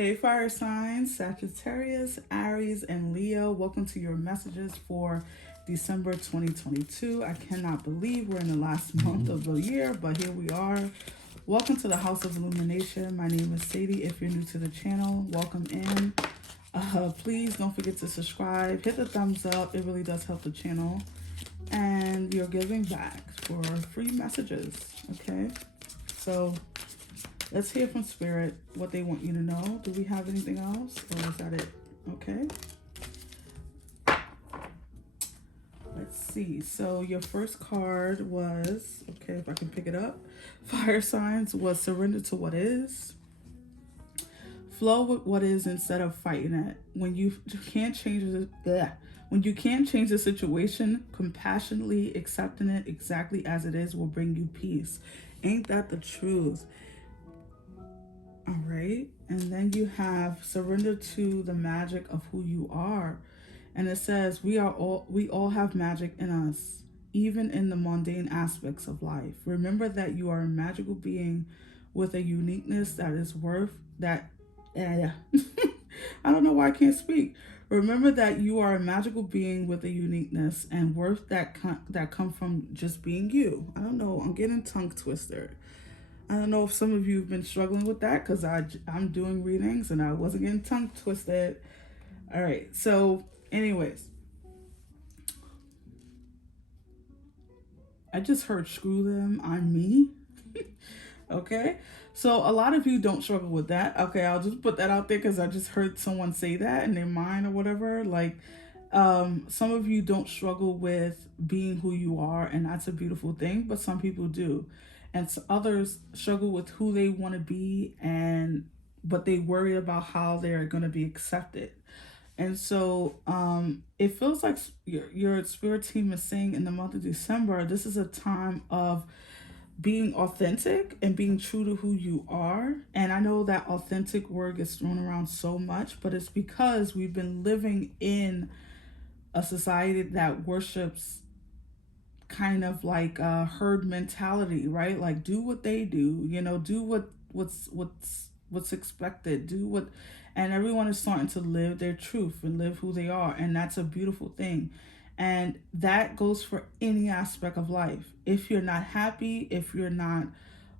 Hey, fire signs, Sagittarius, Aries, and Leo. Welcome to your messages for December 2022. I cannot believe we're in the last month of the year, but here we are. Welcome to the House of Illumination. My name is Sadie. If you're new to the channel, welcome in. Please don't forget to subscribe. Hit the thumbs up. It really does help the channel. And you're giving back for free messages, okay? So let's hear from Spirit what they want you to know. Do we have anything else, or is that it? Okay. Let's see. So your first card was, okay, if I can pick it up, fire signs, was surrender to what is. Flow with what is instead of fighting it. When you can't change the situation, compassionately accepting it exactly as it is will bring you peace. Ain't that the truth? All right. And then you have surrender to the magic of who you are. And it says we all have magic in us, even in the mundane aspects of life. Remember that you are a magical being with a uniqueness that is worth that. I don't know why I can't speak. Remember that you are a magical being with a uniqueness and worth that come from just being you. I don't know. I'm getting tongue twisted. I don't know if some of you have been struggling with that because I'm doing readings and I wasn't getting tongue twisted. All right. So anyways, I just heard screw them, I'm me. Okay. So a lot of you don't struggle with that. Okay. I'll just put that out there because I just heard someone say that in their mind or whatever. Like, some of you don't struggle with being who you are, and that's a beautiful thing, but some people do. And others struggle with who they want to be, but they worry about how they're going to be accepted. And so it feels like your spirit team is saying in the month of December, this is a time of being authentic and being true to who you are. And I know that authentic word gets thrown around so much, but it's because we've been living in a society that worships kind of like a herd mentality, right? Like do what they do, do what's expected, do what, and everyone is starting to live their truth and live who they are, and that's a beautiful thing. And that goes for any aspect of life. If you're not happy, if you're not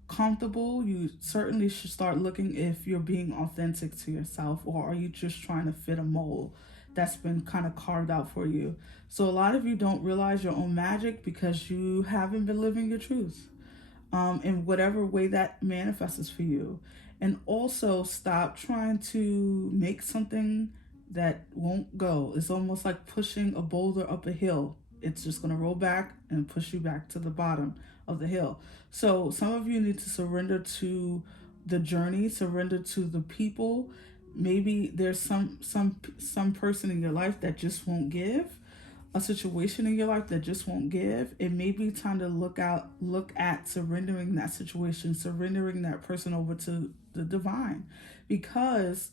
comfortable, you certainly should start looking if you're being authentic to yourself, or are you just trying to fit a mold that's been kind of carved out for you. So a lot of you don't realize your own magic because you haven't been living your truth, in whatever way that manifests for you. And also stop trying to make something that won't go. It's almost like pushing a boulder up a hill. It's just going to roll back and push you back to the bottom of the hill. So some of you need to surrender to the journey, surrender to the people. Maybe there's some person in your life that just won't give, a situation in your life that just won't give. It may be time to look at surrendering that situation, surrendering that person over to the divine. Because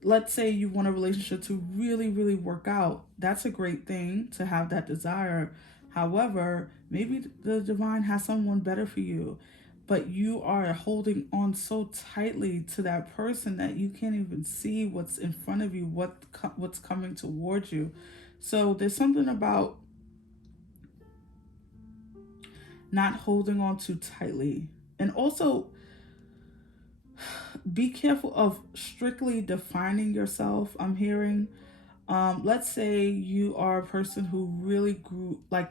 let's say you want a relationship to really, really work out. That's a great thing to have that desire. However, maybe the divine has someone better for you, but you are holding on so tightly to that person that you can't even see what's in front of you, what's coming towards you. So there's something about not holding on too tightly. And also be careful of strictly defining yourself. I'm hearing, let's say you are a person who really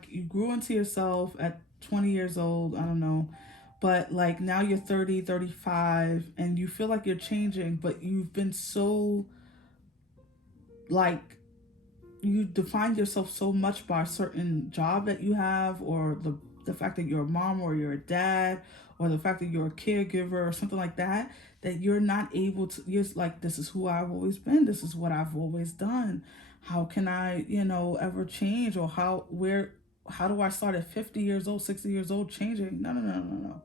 you grew into yourself at 20 years old, I don't know, but like now you're 30, 35, and you feel like you're changing, but you've been so, like, you define yourself so much by a certain job that you have, or the fact that you're a mom or you're a dad, or the fact that you're a caregiver or something like that, that you're not able to, you're like, this is who I've always been, this is what I've always done. How can I, ever change? Or how do I start at 50 years old, 60 years old changing? No.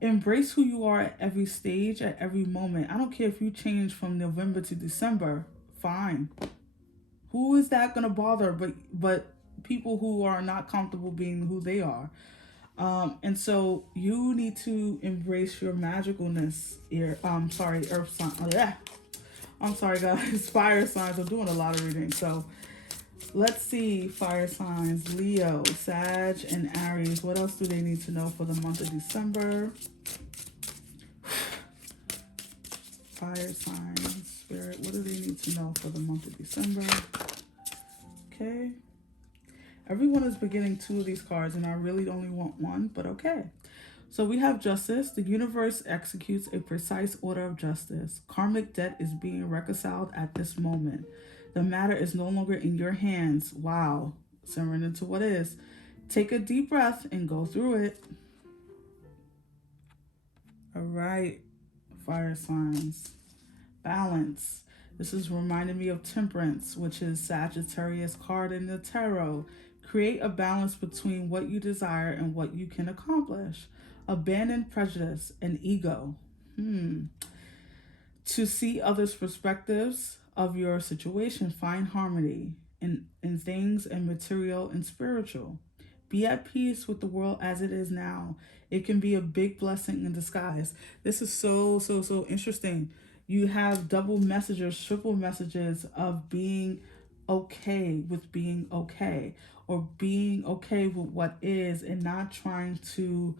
Embrace who you are at every stage, at every moment. I don't care if you change from November to December, fine. Who is that going to bother but people who are not comfortable being who they are? And so you need to embrace your magicalness here. Sorry, earth sign. Yeah. I'm sorry, guys. Fire signs. I'm doing a lot of reading. So let's see. Fire signs: Leo, Sag, and Aries. What else do they need to know for the month of December? Fire signs, Spirit. What do they need to know for the month of December? Okay. Everyone is beginning 2 of these cards, and I really only want 1, but okay. So we have justice. The universe executes a precise order of justice. Karmic debt is being reconciled at this moment. The matter is no longer in your hands. Wow. Surrender to what is. Take a deep breath and go through it. All right. Fire signs. Balance. This is reminding me of Temperance, which is Sagittarius card in the tarot. Create a balance between what you desire and what you can accomplish. Abandon prejudice and ego. To see others' perspectives of your situation, find harmony in things and material and spiritual. Be at peace with the world as it is now. It can be a big blessing in disguise. This is so interesting. You have double messages, triple messages of being okay with being okay, or being okay with what is, and not trying to,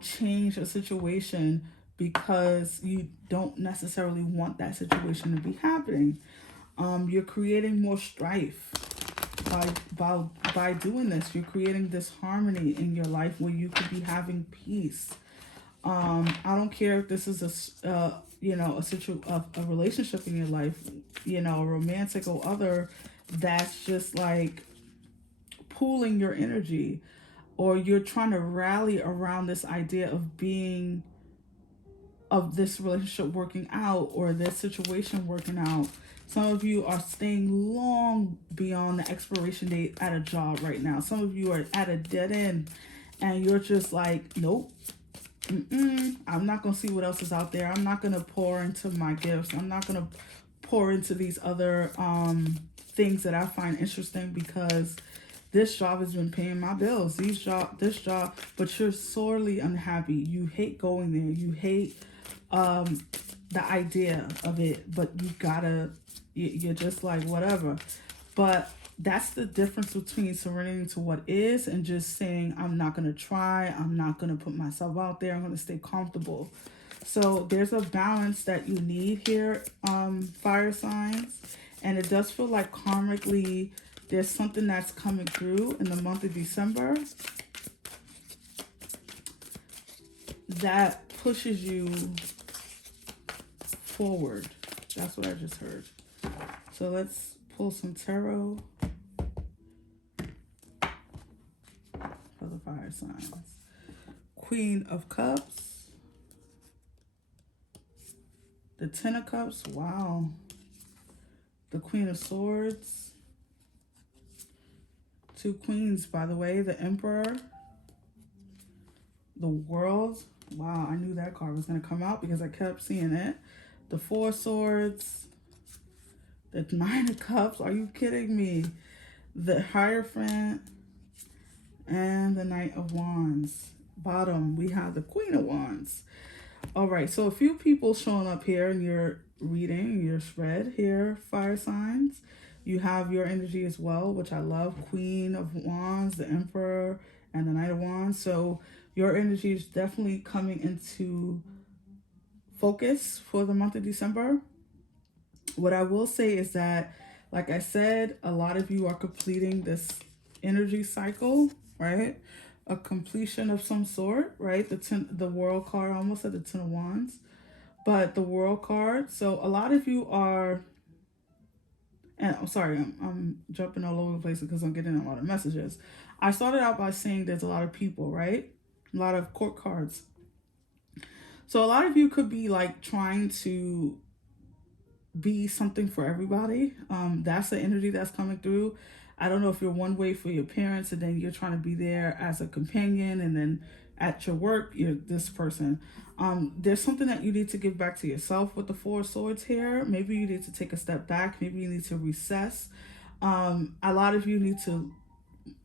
change a situation because you don't necessarily want that situation to be happening. You're creating more strife by doing this. You're creating disharmony in your life where you could be having peace. I don't care if this is a relationship in your life, a romantic or other, that's just like pooling your energy, or you're trying to rally around this idea of this relationship working out, or this situation working out. Some of you are staying long beyond the expiration date at a job right now. Some of you are at a dead end and you're just like, nope. I'm not going to see what else is out there. I'm not going to pour into my gifts. I'm not going to pour into these other things that I find interesting, because this job has been paying my bills. This job, but you're sorely unhappy. You hate going there. You hate the idea of it, but you're just like, whatever. But that's the difference between surrendering to what is and just saying, I'm not going to try. I'm not going to put myself out there. I'm going to stay comfortable. So there's a balance that you need here, fire signs. And it does feel like karmically there's something that's coming through in the month of December that pushes you forward. That's what I just heard. So let's pull some tarot for the fire signs. Queen of Cups. The Ten of Cups. Wow. The Queen of Swords. 2 queens, by the way. The Emperor. The World. Wow, I knew that card was going to come out because I kept seeing it. The 4 Swords. The 9 of Cups. Are you kidding me? The Hierophant. And the Knight of Wands. Bottom, we have the Queen of Wands. All right, so a few people showing up here in your reading, your spread here, fire signs. You have your energy as well, which I love. Queen of Wands, the Emperor, and the Knight of Wands. So your energy is definitely coming into focus for the month of December. What I will say is that, like I said, a lot of you are completing this energy cycle, right? A completion of some sort, right? The World card, I almost said the Ten of Wands, but the World card. So a lot of you are, and I'm sorry, I'm jumping all over the place because I'm getting a lot of messages. I started out by saying there's a lot of people, right? A lot of court cards. So a lot of you could be like trying to be something for everybody. That's the energy that's coming through. I don't know if you're one way for your parents and then you're trying to be there as a companion, and then at your work you're this person. There's something that you need to give back to yourself with the 4 Swords here. Maybe you need to take a step back. Maybe you need to recess. A lot of you need to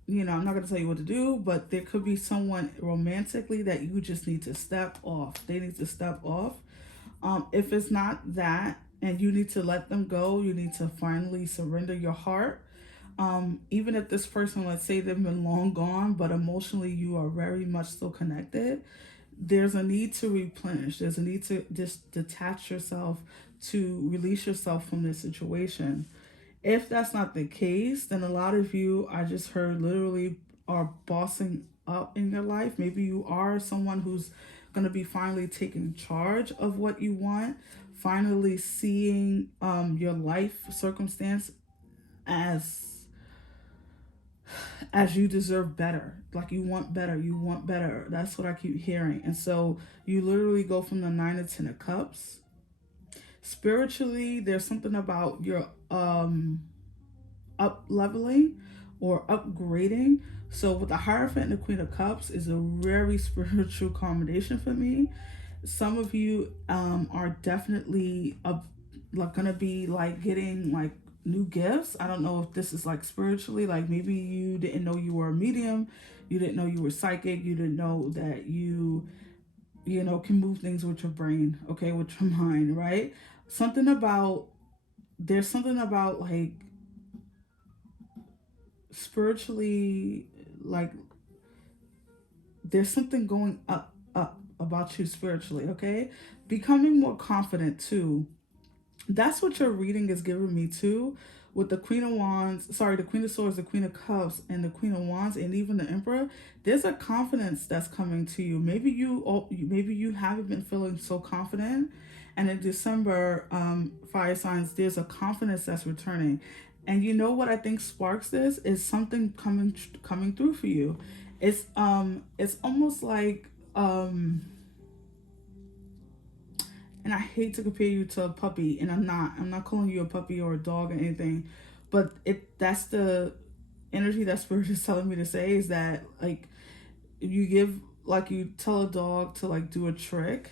I'm not going to tell you what to do, but there could be someone romantically that you just need to step off. They need to step off. If it's not that, and you need to let them go, you need to finally surrender your heart. Even if this person, let's say they've been long gone, but emotionally you are very much still connected, there's a need to replenish. There's a need to just detach yourself, to release yourself from this situation. If that's not the case, then a lot of you, I just heard, literally are bossing up in your life. Maybe you are someone who's going to be finally taking charge of what you want, finally seeing your life circumstance as you deserve better. Like you want better, you want better. That's what I keep hearing. And so you literally go from the 9 of 10 of cups. Spiritually, there's something about your up leveling or upgrading. So with the Hierophant and the Queen of Cups is a very spiritual combination for me. Some of you are definitely like gonna be like getting like new gifts. I don't know if this is like spiritually, like maybe you didn't know you were a medium, you didn't know you were psychic, you didn't know that you can move things with your brain, okay, with your mind, right? Something about There's something about like spiritually, like there's something going up about you spiritually, okay? Becoming more confident too. That's what your reading is giving me too, with the Queen of Wands, sorry, the Queen of Swords, the Queen of Cups, and the Queen of Wands, and even the Emperor. There's a confidence that's coming to you. Maybe you haven't been feeling so confident, and in December, fire signs, there's a confidence that's returning. And you know what I think sparks this is something coming through for you. It's almost like and I hate to compare you to a puppy, and I'm not calling you a puppy or a dog or anything, but that's the energy that spirit is telling me to say, is that like you give, like you tell a dog to like do a trick,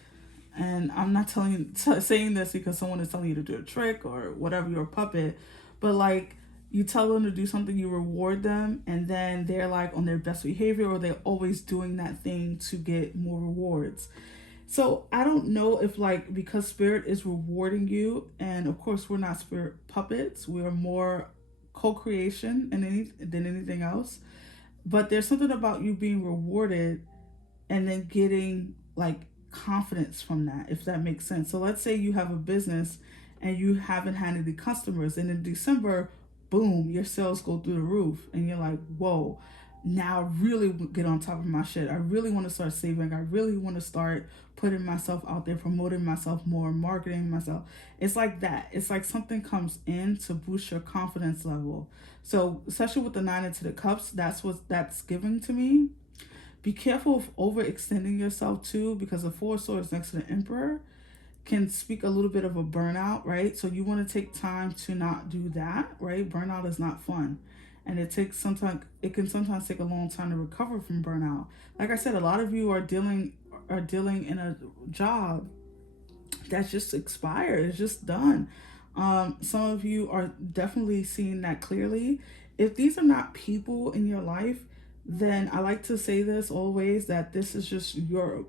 and I'm not saying this because someone is telling you to do a trick or whatever, you're a puppet, but like you tell them to do something, you reward them, and then they're like on their best behavior, or they're always doing that thing to get more rewards. So I don't know if like because spirit is rewarding you, and of course we're not spirit puppets, we are more co-creation than anything else. But there's something about you being rewarded and then getting like confidence from that, if that makes sense. So let's say you have a business and you haven't had any customers, and in December, boom, your sales go through the roof, and you're like, whoa, now I really get on top of my shit. I really want to start saving. I really want to start putting myself out there, promoting myself more, marketing myself. It's like that. It's like something comes in to boost your confidence level. So especially with the 9 of 10 of cups, that's giving to me. Be careful of overextending yourself too, because the 4 of swords next to the Emperor can speak a little bit of a burnout, right? So you want to take time to not do that, right? Burnout is not fun. And it can sometimes take a long time to recover from burnout. Like I said, a lot of you are dealing in a job that's just expired. It's just done. Some of you are definitely seeing that clearly. If these are not people in your life, then I like to say this always, that this is just your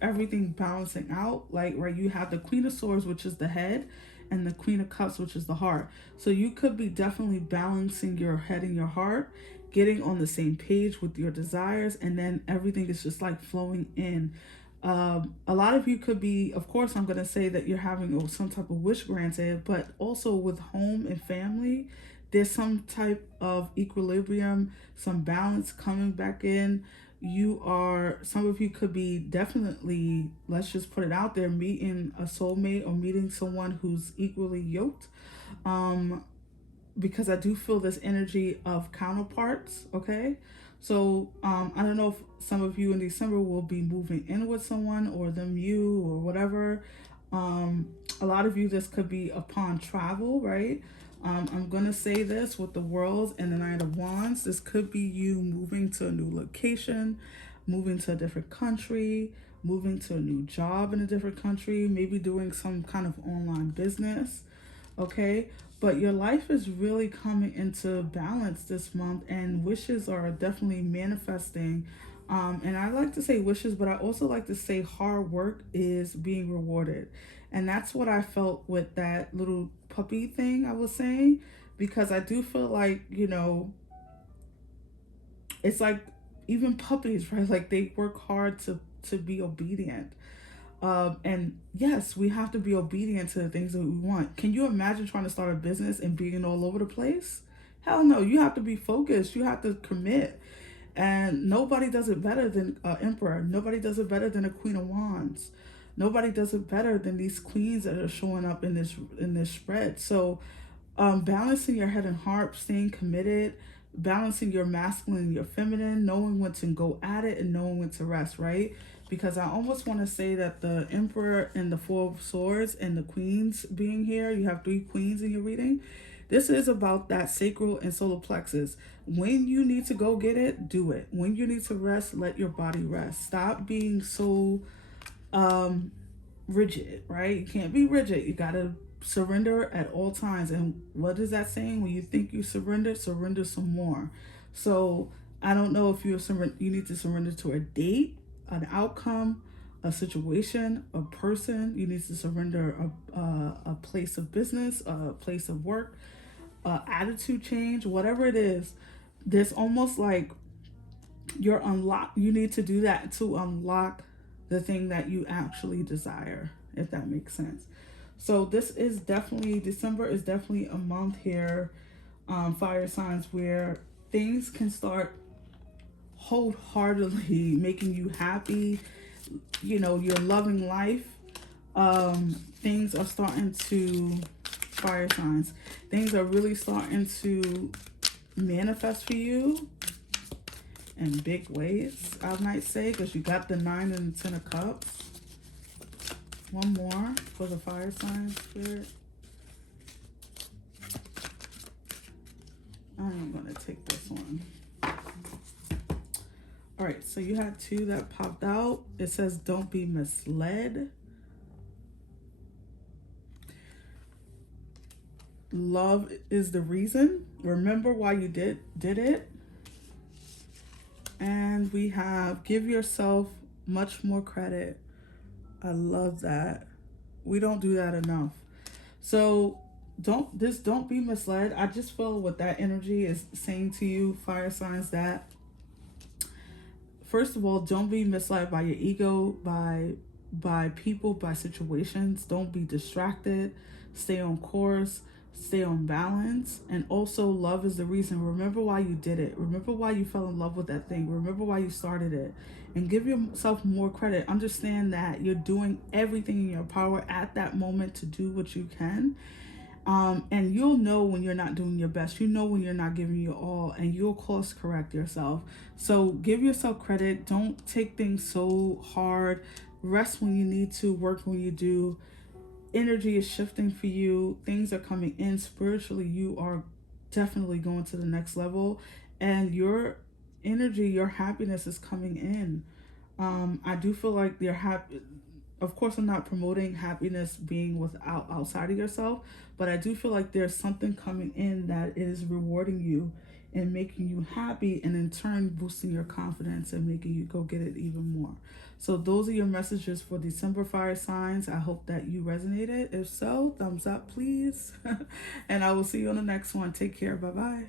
everything balancing out. Like, right, you have the Queen of Swords, which is the head, and the Queen of Cups, which is the heart. So you could be definitely balancing your head and your heart, getting on the same page with your desires, and then everything is just like flowing in. A lot of you could be, of course, I'm going to say that you're having some type of wish granted, but also with home and family, there's some type of equilibrium, some balance coming back in. Some of you could be definitely, let's just put it out there, meeting a soulmate or meeting someone who's equally yoked. Because I do feel this energy of counterparts, okay? So I don't know if some of you in December will be moving in with someone, or them you, or whatever. A lot of you, this could be upon travel, right? I'm gonna say this with the World and the Knight of Wands. This could be you moving to a new location, moving to a different country, moving to a new job in a different country, maybe doing some kind of online business, okay? But your life is really coming into balance this month, and wishes are definitely manifesting. And I like to say wishes, but I also like to say hard work is being rewarded. And that's what I felt with that little puppy thing I was saying, because I do feel like, it's like even puppies, right? Like they work hard to be obedient. And yes, we have to be obedient to the things that we want. Can you imagine trying to start a business and being all over the place? Hell no. You have to be focused. You have to commit. And nobody does it better than an emperor. Nobody does it better than a queen of wands. Nobody does it better than these queens that are showing up in this spread. So, balancing your head and heart, staying committed, balancing your masculine and your feminine, knowing when to go at it and knowing when to rest, right? Because I almost want to say that the Emperor and the Four of Swords and the Queens being here, you have 3 queens in your reading. This is about that sacral and solar plexus. When you need to go get it, do it. When you need to rest, let your body rest. Stop being so rigid, right? You can't be rigid. You got to surrender at all times. And what is that saying? When you think you surrender some more. So I don't know if you need to surrender to a date, an outcome, a situation, a person. You need to surrender a place of business, a place of work, attitude change, whatever it is. There's almost like you need to do that to unlock the thing that you actually desire, if that makes sense. So December is definitely a month here, fire signs, where things can start wholeheartedly making you happy. You're loving life. Things are starting to, fire signs, things are really starting to manifest for you in big ways, I might say, because you got the 9 and the 10 of cups. One more for the fire sign spirit. I'm going to take this one. All right, so you had 2 that popped out. It says, don't be misled. Love is the reason. Remember why you did it. And we have, give yourself much more credit. I love that. We don't do that enough. So don't be misled. I just feel what that energy is saying to you, fire signs, that first of all, don't be misled by your ego, by people, by situations. Don't be distracted. Stay on course. Stay on balance. And also, love is the reason. Remember why you did it. Remember why you fell in love with that thing. Remember why you started it. And give yourself more credit. Understand that you're doing everything in your power at that moment to do what you can. And you'll know when you're not doing your best. You know when you're not giving your all, and you'll course correct yourself. So give yourself credit. Don't take things so hard. Rest when you need to. Work when you do. Energy is shifting for you. Things are coming in spiritually. You are definitely going to the next level, and your energy, your happiness is coming in. I do feel like you're happy. Of course, I'm not promoting happiness being outside of yourself, but I do feel like there's something coming in that is rewarding you and making you happy, and in turn boosting your confidence and making you go get it even more. So those are your messages for December, fire signs. I hope that you resonated. If so, thumbs up please. And I will see you on the next one. Take care. Bye bye.